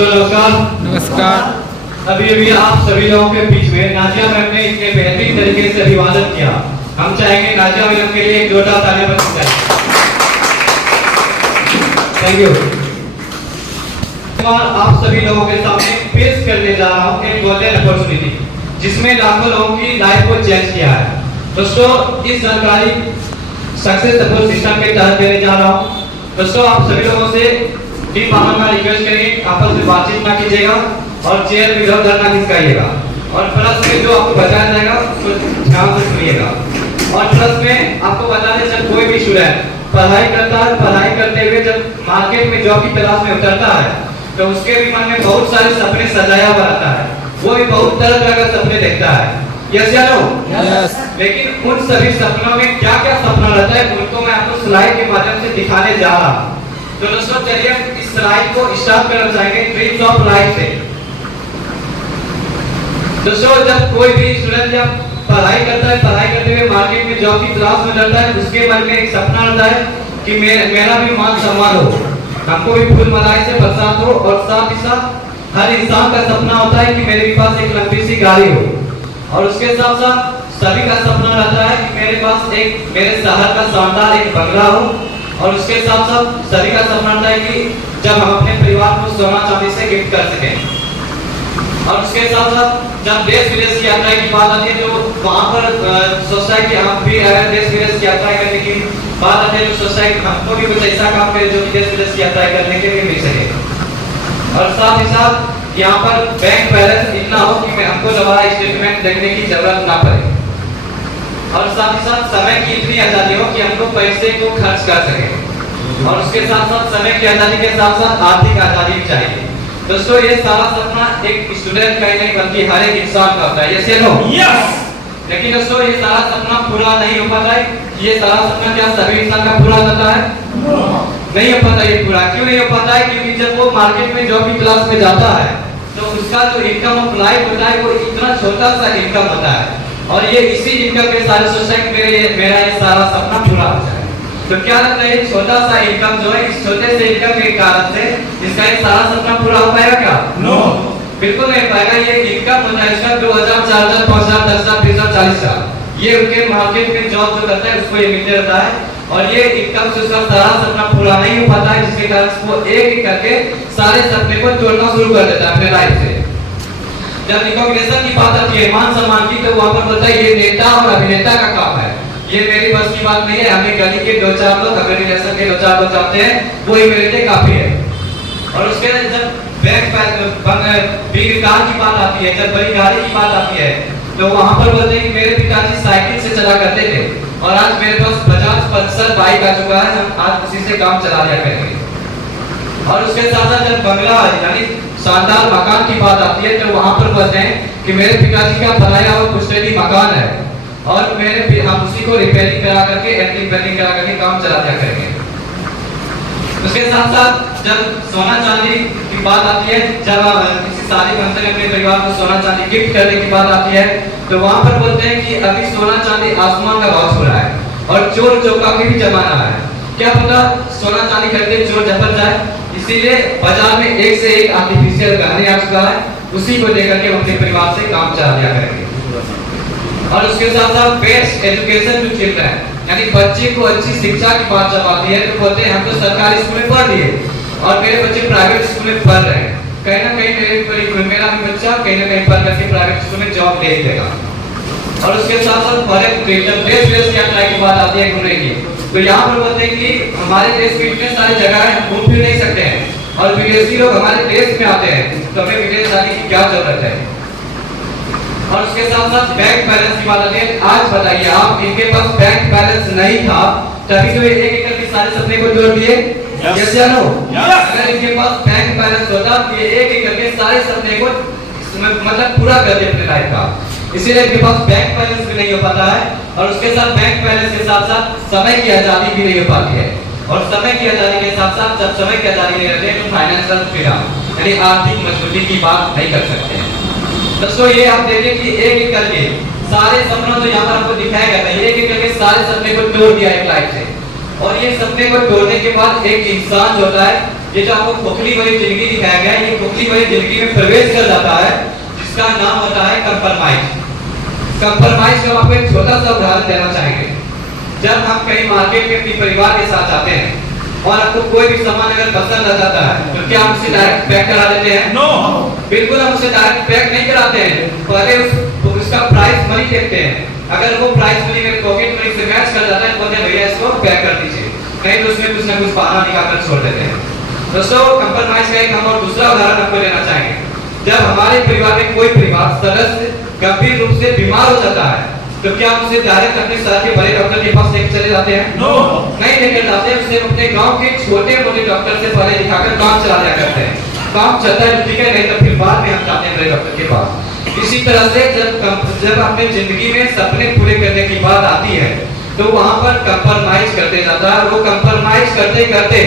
दोस्तों नमस्कार। नमस्कार। अभी आप सभी लोगों के बीच में नाजिया मैम ने इतने बेहतरीन तरीके से अभिवादन किया। हम चाहेंगे नाजिया मैम के लिए एक जोरदार तालियां बजाई जाए। Thank you. आप सभी लोगों के सामने पेश करने जा रहा हूँ एक गोल्डन अपॉर्चुनिटी जिसमें लाखों लोगों की लाइफ को चेंज किया है। दोस्तों इस जानकारी सक्सेस सपोर्ट सिस्टम के तहत देने जा रहा हूँ। दोस्तों आप सभी लोगों से टीम बाहर का रिक्वेस्ट करेंगे, आपस में बातचीत ना कीजिएगा और चेयर भी इधर उधर ना खिसकाइएगा और प्लस में जो आपको बताया जाएगा उसको ध्यान से सुनिएगा। और प्लस में आपको बता दें जब कोई भी स्टूडेंट पढ़ाई करता है, पढ़ाई करते हुए जब मार्केट में जॉब की तलाश में उतरता है तो उसके भी मन में बहुत सारे सपने सजाया हुआ रहता है, वो भी बहुत तरह तरह के सपने देखता है। यस या नो? यस। लेकिन उन सभी सपनों में क्या क्या सपना रहता है उनको मैं आपको स्लाइड के माध्यम से दिखाने जा रहा हूँ। तो दोस्तों चलिए इस स्लाइड को स्टार्ट करना चाहेंगे ड्रीम्स ऑफ लाइफ से। दोस्तों जब कोई भी स्टूडेंट जब पढ़ाई करता है, पढ़ाई करते हुए मार्केट में जॉब की तलाश में रहता है, उसके मन में एक सपना रहता है कि मेरा भी मान सम्मान हो, हमको भी फूल मलाई से बरसात हो। और साथ ही साथ हर इंसान का सपना होता है कि मेरे पास एक लंबी सी गाड़ी हो। और उसके साथ साथ सभी का सपना रहता है कि मेरे पास एक मेरे शहर का शानदार एक बंगला हो। और उसके साथ साथ सभी का सपना रहता है कि जब हम अपने परिवार को सोना चांदी से गिफ्ट कर सकें। और उसके साथ साथ जब देश विदेश की यात्रा की बात आती है तो वहाँ पर सोचता है कि हम भी अगर देश विदेश की यात्रा करने की बात आती है तो सोचता है कि हमको भी कुछ ऐसा काम करें जो कि देश विदेश की यात्रा करने के लिए मिल सके। और साथ ही साथ यहाँ पर बैंक बैलेंस इतना हो कि हमको दोबारा स्टेटमेंट देखने की जरूरत ना पड़े। और साथ ही साथ समय की इतनी आजादी हो कि हमको पैसे को खर्च कर सके। और उसके साथ साथ समय की आजादी के साथ साथ आर्थिक आजादी भी चाहिए। दोस्तों ये सारा सपना एक स्टूडेंट का ही नहीं बल्कि हर एक इंसान का होता है। यस या नो? यस। लेकिन दोस्तों ये सारा सपना पूरा नहीं हो पाता है। ये सारा सपना क्या सभी इंसान का पूरा होता है? नहीं हो पाता ये पूरा। क्यों नहीं हो पाता है? क्योंकि जब वो मार्केट में जॉब की तलाश में जाता है तो उसका जो इनकम ऑफ लाइफ होता है वो इतना छोटा सा इनकम होता है। और ये इसी इनकम के सारे सोचता है कि मेरा ये सारा सपना पूरा हो जाए। तो क्या लगता है छोटा सा इनकम जो है इस छोटे से इनकम के कारण से इसका ये सारा सपना पूरा हो पाएगा क्या? नो, बिल्कुल नहीं पाएगा। ये इनकम होता है इसका 2000, 4000, 5000, 10,000, 20,000, 40,000 ये उनके मार्केट में जॉब जो करता है उसको ये मिलते रहता है। और ये इनकम से उसका सारा सपना पूरा नहीं हो पाता है जिसके कारण वो एक एक करके सारे सपने को तोड़ना शुरू कर देता है अपने लाइफ से। जब रिकॉग्निशन की बात आती है मान सम्मान की तो वहां पर बोलता है ये नेता और अभिनेता का काम है, ये मेरी बस की बात नहीं है। हमें गली के दो चार लोग ऑर्गेनाइजेशन के दो चार लोग चाहते हैं वो ही मेरे लिए काफी है। और उसके बाद जब बिग कार की बात आती है, जब बड़ी गाड़ी की बात आती है तो वहां पर बोलते हैं कि मेरे पिताजी साइकिल से चला करते थे और आज मेरे पास बजाज पल्सर बाइक आ चुका है, हम आज उसी से काम चला लिया करेंगे। और उसके साथ साथ जब बंगला यानी शानदार मकान की बात आती है तो वहां पर बोलते हैं कि मेरे पिताजी का बनाया हुआ कुशलेटी मकान है और हम उसी को रिपेयरिंग करा करके एंटी रिपेयरिंग करा करके काम चला दिया करेंगे। उसके साथ साथ जब सोना चांदी की बात आती है, जब किसी शादी फंक्शन में अपने परिवार को सोना चांदी गिफ्ट करने की बात आती है तो वहां पर बोलते हैं कि अभी सोना चांदी आसमान का भाव छू रहा है और चोर चौका की भी जमाना है। क्या पता सोना चांदी खरीदे चोर झपट जाए, इसीलिए बाजार में एक से एक आर्टिफिशियल गहने आ चुका है, उसी को लेकर के अपने परिवार से काम चला दिया करेंगे। और उसके साथ साथ बेस्ट एजुकेशन टू चिल्ड्रन यानी बच्चे को अच्छी शिक्षा की बात जब आती है तो बोलते हैं हम तो सरकारी स्कूल में पढ़ लिए और मेरे बच्चे प्राइवेट स्कूल में पढ़ रहे हैं, कहीं ना कहीं मेरा भी बच्चा कहीं ना कहीं पढ़ करके प्राइवेट स्कूल में जॉब ले लेगा। और उसके साथ साथ जब देश विदेश की यात्रा की बात आती है घूमने की तो यहाँ पर बोलते हैं कि हमारे देश में इतने सारी जगह है हम घूम फिर नहीं सकते हैं और विदेशी लोग हमारे देश में आते हैं तो हमें विदेश जाने की क्या जरूरत है। और उसके साथ साथ बैंक बैलेंस की बात आती है। आज बताइए आप इनके पास बैंक बैलेंस नहीं था तभी तो एक एक करके सारे सपने को तोड़ दिए। यस या नो? अगर इनके पास बैंक बैलेंस होता तो ये एक एक करके सारे सपने को मतलब पूरा कर दे अपने लाइफ का। इसीलिए इनके पास बैंक बैलेंस भी नहीं हो पाता है। और उसके साथ बैंक बैलेंस के साथ साथ समय की आजादी भी नहीं हो पाती है। और समय की आजादी के साथ साथ जब समय की आजादी नहीं रहती है तो फाइनेंशियल फ्रीडम यानी आर्थिक मजबूती की बात नहीं कर सकते हैं। दोस्तों ये आप देखिए कि एक एक करके सारे सपनों जो यहाँ पर आपको दिखाया गया था एक एक करके सारे सपने को तोड़ दिया एक लाइफ से। और ये सपने को तोड़ने के बाद एक इंसान जो होता है ये जो आपको खोखली वाली जिंदगी दिखाया गया है, ये खोखली वाली जिंदगी में प्रवेश कर जाता है, जिसका नाम होता है कंप्रोमाइज। कंप्रोमाइज का आपको एक छोटा सा उदाहरण देना चाहेंगे। जब हम कहीं मार्केट में अपने परिवार के साथ जाते हैं और आपको कोई भी सामान अगर पसंद आ जाता है तो क्या हम उसे डायरेक्ट पैक करा देते हैं? नो, बिल्कुल हम उसे डायरेक्ट पैक नहीं कराते हैं। पहले उसका प्राइस मनी देखते हैं। अगर वो प्राइस मनी मेरे पॉकेट मनी से मैच कर जाता है तो बोलते हैं भैया इसको पैक कर दीजिए, नहीं तो उसमें कुछ ना कुछ बहाना निकालकर छोड़ देते हैं। दोस्तों, कंप्रोमाइज का एक हम और दूसरा उदाहरण आपको लेना चाहेंगे। जब हमारे परिवार में कोई परिवार सदस्य गंभीर रूप से बीमार हो जाता है तो क्या हम उसे डायरेक्ट अपने शहर के बड़े डॉक्टर के पास लेकर चले जाते हैं? नो, नहीं लेकर जाते। उसे अपने गांव के छोटे मोटे डॉक्टर से पहले दिखाकर काम चला लिया करते हैं। काम चलता है ठीक है, नहीं तो फिर बाद में हम जाते हैं बड़े डॉक्टर के पास। इसी तरह से जब अपने जिंदगी में सपने पूरे करने की बात आती है तो वहां पर कंप्रोमाइज करते जाता है। वो कंप्रोमाइज करते करते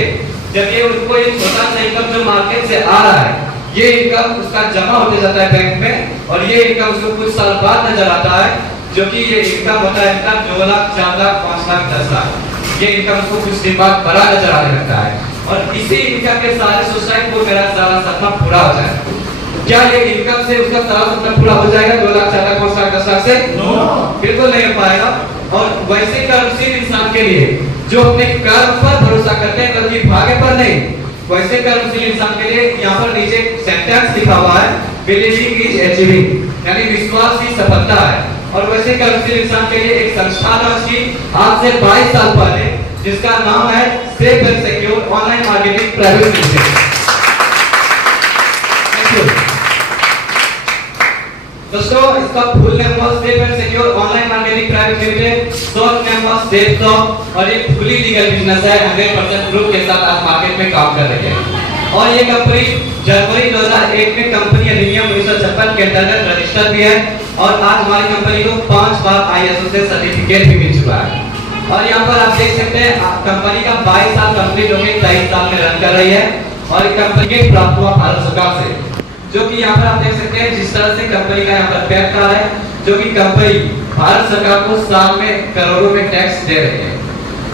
जब ये उसको एक छोटा सा इनकम जो मार्केट से आ रहा है, ये इनकम उसका जमा होते जाता है बैंक में, और ये इनकम उसको कुछ साल बाद नजर आता है, जो कि ये इनकम होता है इतना 2 लाख 4 लाख 5 लाख 10 लाख। ये इनकम उसको कुछ दिन बाद बड़ा नजर आने लगता है, और इसी इनकम के सारे सोसाइटी को मेरा सारा सपना पूरा हो जाए। क्या ये इनकम से उसका सारा सपना पूरा हो जाएगा 2 लाख 4 लाख 5 लाख 10 लाख से? नो, बिल्कुल नहीं हो पाएगा। और वैसे कर्मशील इंसान के लिए जो अपने कर्म पर भरोसा करते हैं बल्कि भाग्य पर नहीं, वैसे कर्मशील इंसान के लिए यहाँ पर नीचे सेंटेंस लिखा हुआ है, बिलीविंग इज अचीविंग, यानी विश्वास ही सफलता है। और वैसे कर्मशील इंसान के लिए एक संस्था लॉन्च की आज से 22 साल पहले, जिसका नाम है safe and secure online marketing private limited. दोस्तों, इसका full name was safe and secure online marketing private limited, short name was safe shop, और ये फुली लीगल बिजनेस है। 100% प्रूफ के साथ आप मार्केट में काम कर रहे हैं। और ये कंपनी जनवरी 2001 में कंपनी अधिनियम 1956 के अंतर्गत रजिस्टर भी है, और आज हमारी कंपनी को 5 बार ISO से सर्टिफिकेट भी मिल चुका है। और यहाँ पर आप देख सकते हैं कंपनी का 22 साल कंप्लीट हो गए, 23 साल में रन कर रही है, और कंपनी के प्राप्त हुआ भारत सरकार से, जो कि यहाँ पर आप देख सकते हैं जिस तरह से कंपनी का यहाँ पर पैक कार्ड है, जो कि कंपनी भारत सरकार को साल में करोड़ों में टैक्स दे रही है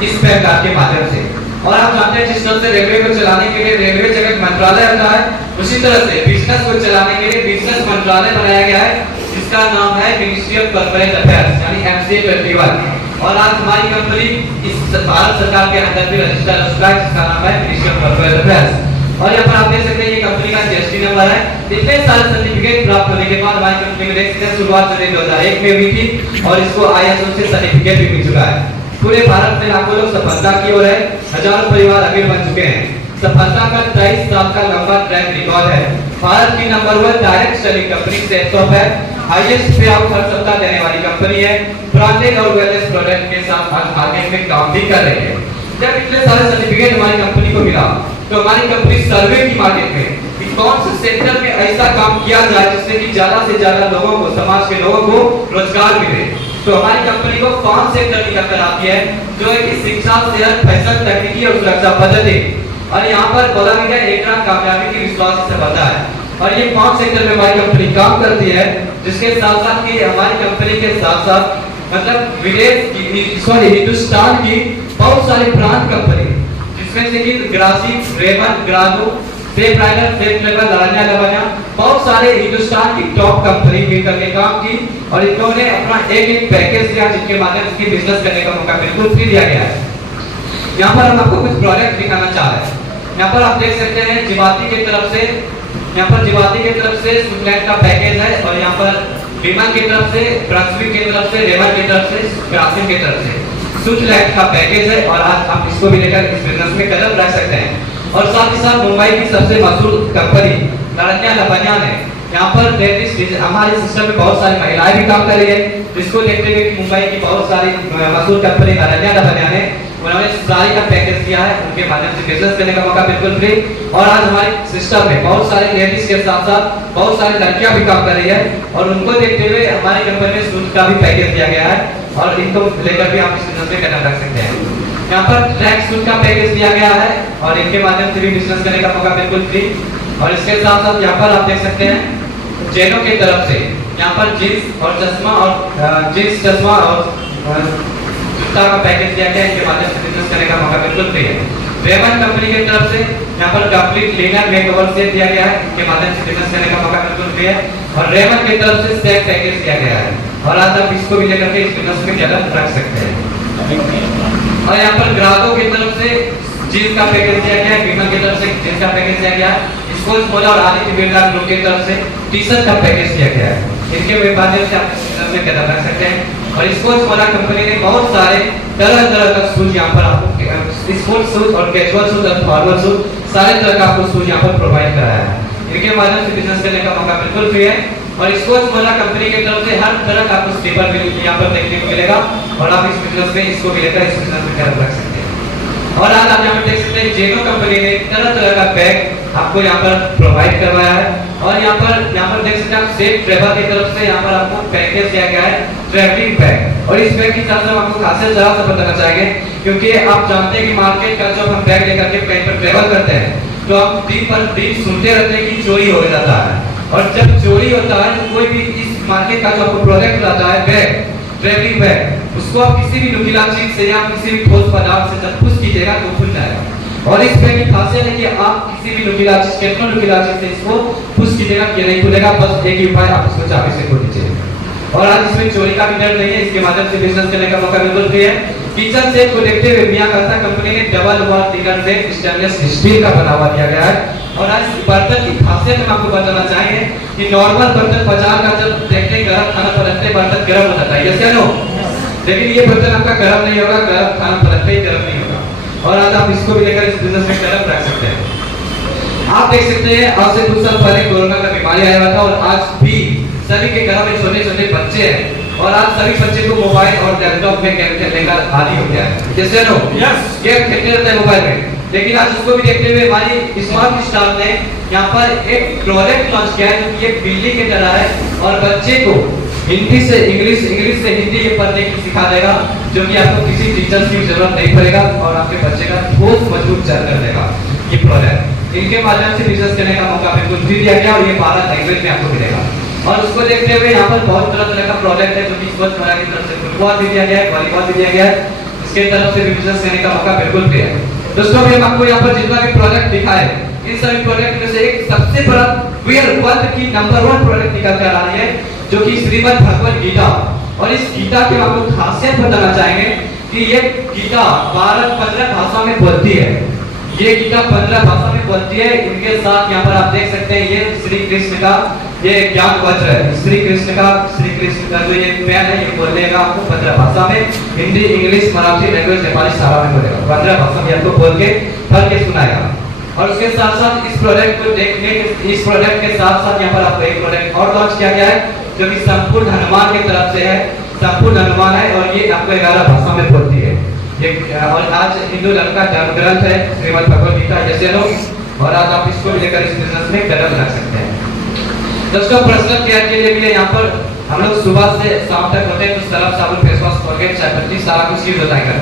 इस पैक कार्ड के माध्यम से। और आप जानते हैं जिस तरह से रेलवे को चलाने के लिए रेलवे जगत मंत्रालय होता है, उसी तरह से बिजनेस को चलाने के लिए बिजनेस मंत्रालय बनाया गया है, जिसका नाम है मिनिस्ट्री ऑफ कॉर्पोरेट अफेयर्स, यानी MCA 21। और आज हमारी कंपनी इस भारत सरकार के अंदर भी रजिस्टर हो चुका है, जिसका नाम है मिनिस्ट्री ऑफ कॉर्पोरेट अफेयर्स। और यहाँ पर आप देख सकते हैं ये कंपनी का GST नंबर है। इतने सारे सर्टिफिकेट प्राप्त होने के बाद हमारी कंपनी में देख सकते हैं शुरुआत जनवरी 2001 में हुई थी, और इसको ISO से सर्टिफिकेट भी मिल चुका है। पूरे भारत में लाखों लोग सफलता की ओर है, हजारों परिवार अमीर बन चुके हैं। सफलता का 23 साल का लंबा ट्रैक रिकॉर्ड है। भारत की number 1 direct selling company safe shop है, हाईएस्ट पे आउट हर सप्ताह देने वाली कंपनी है, ब्रांडेड और वेलनेस प्रोडक्ट के साथ आज मार्केट में काम भी कर रही है। जब इतने सारे सर्टिफिकेट हमारी कंपनी को मिला तो हमारी कंपनी सर्वे की मार्केट में कि कौन से सेक्टर में ऐसा काम किया जाए जिससे कि ज्यादा से ज्यादा लोगों को, समाज के लोगों को रोजगार मिले, तो हमारी कंपनी को 5 सेक्टर निकल कर आती है, जो है कि शिक्षा, सेहत, फैशन, तकनीकी और सुरक्षा पद्धति। और यहाँ पर बोला गया एक तरह कामयाबी की विश्वास से बता है। और ये 5 सेक्टर में हमारी कंपनी काम करती है, जिसके साथ साथ कि हमारी कंपनी के साथ साथ मतलब विदेश की, सॉरी हिंदुस्तान की बहुत सारी ब्रांड कंपनी, जिसमें से कि ग्रासी, रेमन, ग्रानो, सेफ राइडर, सेफ लेवल, लारनिया लवानिया, बहुत सारे हिंदुस्तान की टॉप कंपनी मिलकर के काम की, और इन्होंने अपना एक पैकेज दिया जिसके माध्यम से बिजनेस करने का मौका बिल्कुल फ्री दिया गया है। यहाँ पर हम आपको कुछ प्रोडक्ट दिखाना चाह रहे हैं। यहाँ पर आप देख सकते हैं जीवाती की तरफ से, यहाँ पर जीवाती की तरफ से सुप्लेट का पैकेज है, और यहाँ पर विमान की तरफ से, ब्रंसविक की तरफ से, रेमन की तरफ से, ग्रासिम की तरफ से सुप्लेट का पैकेज है। और आज आप इसको भी लेकर इस बिजनेस में कदम रख सकते हैं। और साथ ही साथ मुंबई की सबसे मशहूर कंपनी लारनिया लवानिया ने यहाँ पर हमारे सिस्टम में बहुत सारी महिलाएं भी काम कर रही है, जिसको देखते हुए मुंबई की बहुत सारी मशहूर कंपनी लारनिया लवानिया ने उन्होंने सारी का पैकेज दिया है, उनके माध्यम से बिजनेस करने का मौका बिल्कुल फ्री। और आज हमारे सिस्टम में बहुत सारे लेडीज के साथ साथ बहुत सारी लड़कियां भी काम कर रही है, और उनको देखते हुए हमारी कंपनी में सूट का भी पैकेज दिया गया है, और इनको लेकर भी आप इस बिजनेस में कदम रख सकते हैं। यहाँ पर ट्रैक सूट का पैकेज दिया गया है, और इनके माध्यम से भी बिजनेस करने का मौका बिल्कुल फ्री। और इसके साथ साथ यहाँ पर आप देख सकते हैं जेनो की तरफ से यहाँ पर जींस और चश्मा, और जींस, चश्मा और जूता का पैकेज दिया गया है, इनके माध्यम से बिजनेस करने का मौका बिल्कुल फ्री है। रेमन कंपनी की तरफ से यहाँ पर कंप्लीट क्लीनर मेकओवर सेट दिया गया है, इनके माध्यम से बिजनेस करने का मौका बिल्कुल फ्री है। और रेमन की तरफ से सेट पैकेज दिया गया है और आज आप इसको भी लेकर के इस बिजनेस में ज्यादा रख सकते हैं। और यहाँ पर ग्राहकों की तरफ से जींस का पैकेज दिया गया है, विमल की तरफ से जींस का पैकेज दिया गया है, स्पोर्ट्स मोजा और आदित्य बिरला ग्रुप की तरफ से टी शर्ट का पैकेज दिया गया है। इनके माध्यम से आप बिजनेस में कदम रख सकते हैं। और स्पोर्ट्स मोजा कंपनी ने बहुत सारे तरह का शूज यहाँ पर आपको स्पोर्ट्स शूज और कैजुअल शूज और फॉर्मल शूज सारे तरह का आपको शूज यहाँ पर प्रोवाइड कराया है। इनके माध्यम से बिजनेस करने का मौका बिल्कुल फ्री है। और स्पोर्ट्स मोजा कंपनी की तरफ से हर तरह का आपको स्लीपर यहाँ पर देखने को मिलेगा और आप इस बिजनेस में इसको भी लेकर इस बिजनेस में कदम रख सकते हैं। और आज आप यहाँ पर देख सकते हैं जेनो कंपनी ने तरह का बैग आपको यहाँ पर प्रोवाइड करवाया है। और यहाँ पर देख सकते हैं आप सेफ ट्रेवल की तरफ से यहाँ पर आपको पैकेज दिया गया है ट्रैवलिंग बैग। और इस बैग की तरफ से हम आपको खासियत जरा सा बताना चाहेंगे, क्योंकि आप जानते हैं कि मार्केट का जब हम बैग लेकर के कहीं पर ट्रेवल करते हैं तो हम दिन पर दिन सुनते रहते हैं कि चोरी हो जाता है। और जब चोरी होता है तो कोई भी इस मार्केट का जो आपको प्रोडक्ट लाता है बैग, ट्रैवलिंग बैग, उसको आप किसी भी नुकीला चीज से या किसी भी ठोस पदार्थ से जब पुश कीजिएगा तो खुल जाएगा। और इस बैग की खासियत है कि आप किसी भी नुकीला चीज, कितना नुकीला चीज से इसको पुश कीजिएगा ये नहीं खुलेगा, बस एक ही उपाय, आप इसको चाबी से खोल दीजिए। और आज इसमें चोरी का भी डर नहीं है, इसके माध्यम से बिजनेस करने का मौका बिल्कुल फ्री है। किचन सेट को देखते हुए मियां कासा कंपनी ने double wall dinner set stainless steel का बना हुआ दिया गया है। और आज बर्तन की खासियत हम आपको बताना चाहेंगे कि नॉर्मल बर्तन बाजार का जब देखते हैं गरम खाना पलटते हैं बर्तन गर्म हो जाता है, यस या नो? लेकिन ये बर्तन आपका गर्म नहीं होगा, गर्म खाना पलटते ही गर्म नहीं होगा। और आज आप इसको भी लेकर इस बिजनेस में कदम रख सकते हैं। आप देख सकते हैं आज से कुछ साल पहले कोरोना का बीमारी आया हुआ था और आज भी सभी के घर में छोटे छोटे बच्चे हैं और आज सभी बच्चे को मोबाइल और लैपटॉप में गेम खेलने का आदी हो गया है, जैसे नो गेम खेलते रहते हैं मोबाइल में। लेकिन आज उसको भी देखते हुए हमारी स्मार्ट स्टाफ ने यहाँ पर एक प्रोजेक्ट लॉन्च किया है जो कि एक बिल्ली की तरह है और बच्चे को हिंदी से इंग्लिश, इंग्लिश से हिंदी ये पढ़ने की सिखा देगा, जो कि आपको किसी टीचर की जरूरत नहीं पड़ेगा और आपके बच्चे का ठोस मजबूत चार कर देगा ये प्रोजेक्ट। इनके माध्यम से बिजनेस करने का मौका बिल्कुल फ्री दिया गया और ये 12 लैंग्वेज में आपको मिलेगा। और उसको देखते हुए यहाँ पर बहुत तरह का प्रोजेक्ट है जो कि स्पोर्ट्स मोजा की तरफ से फुटबॉल भी दिया गया है, वॉलीबॉल भी दिया गया है, इसके तरफ से भी बिजनेस करने का मौका बिल्कुल फ्री है। दोस्तों हम आपको यहाँ पर जितना भी प्रोजेक्ट दिखाए इन सभी प्रोजेक्ट में से एक सबसे बड़ा वर्ल्ड की नंबर 1 प्रोजेक्ट निकल कर आ रही है जो कि श्रीमद् भगवद गीता। और इस गीता के आपको खासियत बताना चाहेंगे कि ये गीता 15 भाषा में बोलती है। ये गीता 15 भाषा में बोलती है। इनके साथ यहाँ पर आप देख सकते हैं ये श्री कृष्ण का ये ज्ञान वज्र है। श्री कृष्ण का जो ये पेन है ये बोलेगा आपको 15 भाषा में, हिंदी, इंग्लिश, मराठी, लैंग्वेज, नेपाली सारा में बोलेगा। 15 भाषा में आपको बोल के पढ़ के सुनाएगा। और उसके साथ साथ इस प्रोडक्ट को देखने इस प्रोडक्ट के साथ साथ यहाँ पर आपको एक प्रोडक्ट और लॉन्च किया गया है जो कि संपूर्ण हनुमान की तरफ से है। संपूर्ण हनुमान है और ये आपको 11 भाषा में बोलती है। और आज हिंदू धर्म का धर्म ग्रंथ है श्रीमद् भगवद गीता, जैसे लोग। और आज आप इसको भी लेकर इस बिजनेस में कदम रख सकते हैं। दोस्तों पर्सनल केयर के लिए भी यहाँ पर हम लोग सुबह से शाम तक होते हैं तो सरफ, साबुन, फेस वॉश, कोलगेट, चायपत्ती सारा कुछ यूज होता है।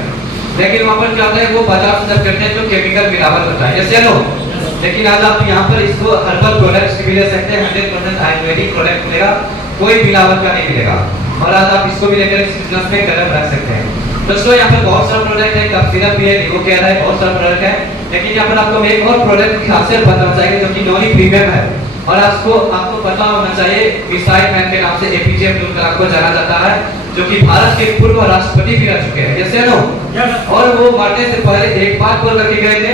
लेकिन वहाँ पर क्या होता है वो बाजार से जब करते हैं तो केमिकल मिलावट होता है, जैसे लोग। लेकिन आज आप यहाँ पर इसको हर्बल प्रोडक्ट्स भी ले सकते हैं। 100% आयुर्वेदिक प्रोडक्ट मिलेगा, कोई मिलावट का नहीं मिलेगा। और आज आप इसको भी लेकर इस बिजनेस में कदम रख सकते हैं। दोस्तों यहाँ पर बहुत सारा प्रोडक्ट है, कफ सिरप भी है, नींबू केयर है, बहुत सारा प्रोडक्ट है। लेकिन यहाँ पर आपको एक और प्रोडक्ट की खासियत बताना चाहिए जो कि नॉनी प्रीमियम है। और आपको पता होना चाहिए मिसाइल मैन के नाम से एपीजे अब्दुल कलाम को जाना जाता है, जो कि भारत के पूर्व राष्ट्रपति भी रह चुके हैं, जैसे नो। और वो मरने से पहले एक बात बोल करके गए थे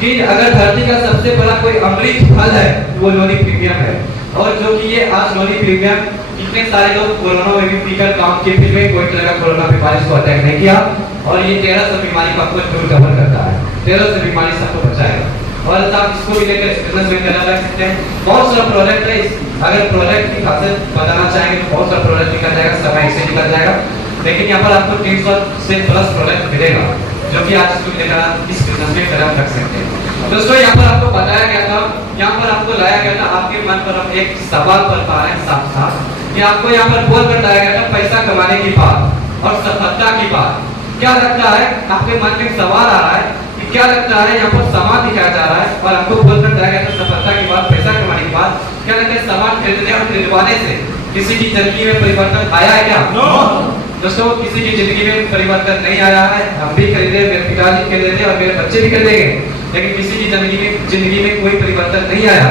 कि अगर धरती का सबसे बड़ा कोई अमृत फल है वो नॉनी प्रीमियम है। और जो कि ये आज नॉनी प्रीमियम कितने सारे लोग कोरोना में भी पीकर काम किए, फिर भी कोई तरह का कोरोना बीमारी को अटैक नहीं किया। और ये 1300 बीमारी को आपको दूर कवर करता है, 1300 बीमारी से आपको बचाएगा। और आप इसको भी लेकर बिजनेस में कदम रख सकते हैं। बहुत सारा प्रोडक्ट है, अगर प्रोडक्ट की खासियत बताना चाहेंगे तो बहुत सारा प्रोडक्ट निकल जाएगा, समय से निकल जाएगा। लेकिन यहाँ पर आपको 300 से प्लस प्रोडक्ट मिलेगा जो कि आज इसको लेकर इस बिजनेस में कदम रख सकते हैं। दोस्तों यहाँ पर आपको बताया गया था, यहाँ पर आपको लाया गया था आपके मन पर हम एक सवाल पर पा रहे हैं साथ साथ कि आपको यहाँ पर बोल कर लाया गया था पैसा कमाने की बात और सफलता की बात। क्या लगता है आपके मन में सवाल आ रहा है कि क्या लगता है यहाँ पर सामान दिखाया जा रहा है और आपको बोल कर लाया गया था सफलता की बात, पैसा कमाने की बात। क्या लगता है सामान खरीदने और खरीदवाने से किसी की जिंदगी में परिवर्तन आया है क्या? दोस्तों किसी की जिंदगी में परिवर्तन नहीं आया है, हम भी खरीदे, मेरे पिताजी खरीदे और मेरे बच्चे भी खरीदेंगे, लेकिन किसी की जिंदगी में कोई परिवर्तन नहीं आया।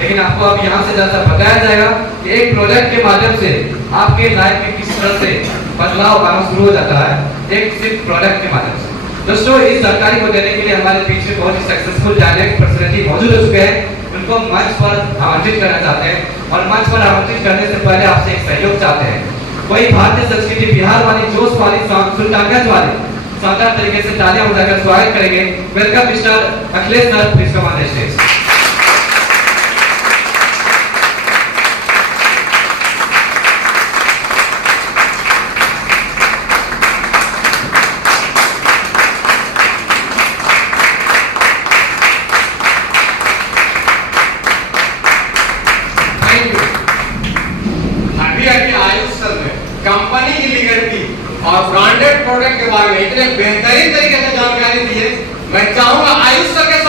लेकिन आपको अब यहाँ से जैसा बताया जाएगा कि एक प्रोडक्ट के माध्यम से आपके लाइफ में किस तरह से बदलाव आना शुरू हो जाता है, एक सिर्फ प्रोडक्ट के माध्यम से। दोस्तों इस जानकारी को देने के लिए हमारे पीछे बहुत ही सक्सेसफुल डायरेक्ट पर्सनैलिटी मौजूद हो चुके हैं, उनको मंच पर आमंत्रित करना चाहते हैं और मंच पर आमंत्रित करने से पहले आपसे एक सहयोग चाहते हैं। कोई भारतीय संस्कृति बिहार वाली, जोश वाली, सुल्तानगंज वाली शानदार तरीके से तालियां बजाकर स्वागत करेंगे। Welcome mister Akhilesh sir, please come on the stage. Company की लिबर्टी और ब्रांडेड प्रोडक्ट के बारे में इतने बेहतरीन तरीके से जानकारी दी है। मैं चाहूंगा आयुष सर के